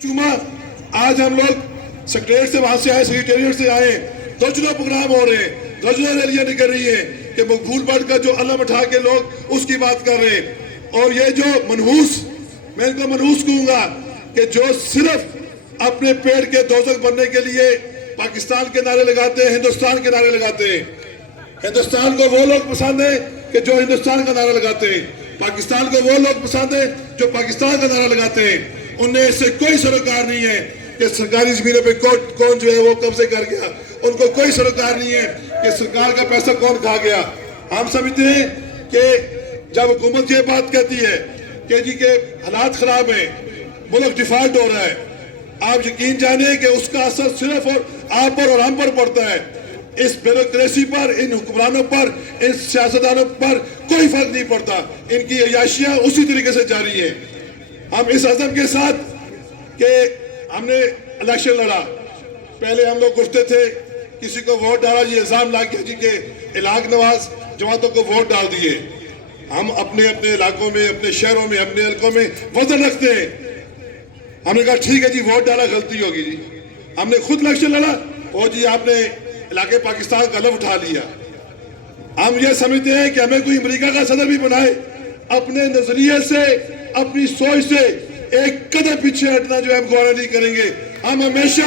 चुमा आज हम लोग सेक्रेटरीट से वहां से आए, सेक्रेटेरिएट से आए, दर्जनों प्रोग्राम हो रहे हैं, दर्जनों रैलियां निकल रही हैं कि मकबूल बट का जो अलम उठा के लोग उसकी बात कर रहे हैं। और ये जो मनहूस, मैं इनको मनहूस कहूंगा कि जो सिर्फ अपने पेड़ के दोजख बनने के लिए पाकिस्तान के नारे लगाते हैं, हिंदुस्तान के नारे लगाते हैं। हिंदुस्तान को वो लोग पसंद है कि जो हिंदुस्तान का नारा लगाते हैं, पाकिस्तान को वो लोग पसंद है जो पाकिस्तान का नारा लगाते हैं। उन्हें इससे कोई सरोकार नहीं है कि सरकारी जमीनों पे कौन जो है वो कब्जे कर गया, उनको कोई सरोकार नहीं है कि सरकार का पैसा कौन खा गया। हम समझते हैं कि जब हुकूमत ये बात कहती है कि जी के हालात खराब हैं, मुल्क डिफॉल्ट हो रहा है, आप यकीन जानिए कि उसका असर सिर्फ और आप पर और हम पर पड़ता है। इस ब्यूरोक्रेसी पर, इन हुक्मरानों पर, इन सियासतदानों पर कोई फर्क नहीं पड़ता। इनकी अयाशियां उसी तरीके से जारी है। हम इस अज़म के साथ कि हमने इलेक्शन लड़ा, पहले हम लोग उठते थे, किसी को वोट डाला, ये इल्जाम ला के जी के इलाक नवाज जमातों को वोट डाल दिए। हम अपने अपने इलाकों में, अपने शहरों में, अपने हल्कों में वजन रखते हैं। हमने कहा ठीक है जी, वोट डाला गलती होगी जी। हमने खुद इलेक्शन लड़ा और जी आपने इलाके पाकिस्तान का लफ्ज़ उठा लिया। हम ये समझते हैं कि हमें कोई अमेरिका का सदर भी बनाए, अपने नजरिए से, अपनी सोच से एक कदम पीछे हटना जो है हम गौर नहीं करेंगे। हम हमेशा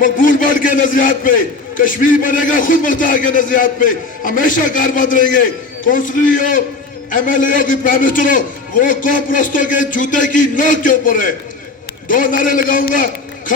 मकबूल बट के नजरियात पे, कश्मीर बनेगा खुद मुख्तार के नजरियात पे हमेशा कारबंद रहेंगे। कौंसलर हो, MLA हो, कोई प्राइम मिनिस्टर हो, वो कौम परस्तों के जूते की नोक के ऊपर है। दो नारे लगाऊंगा,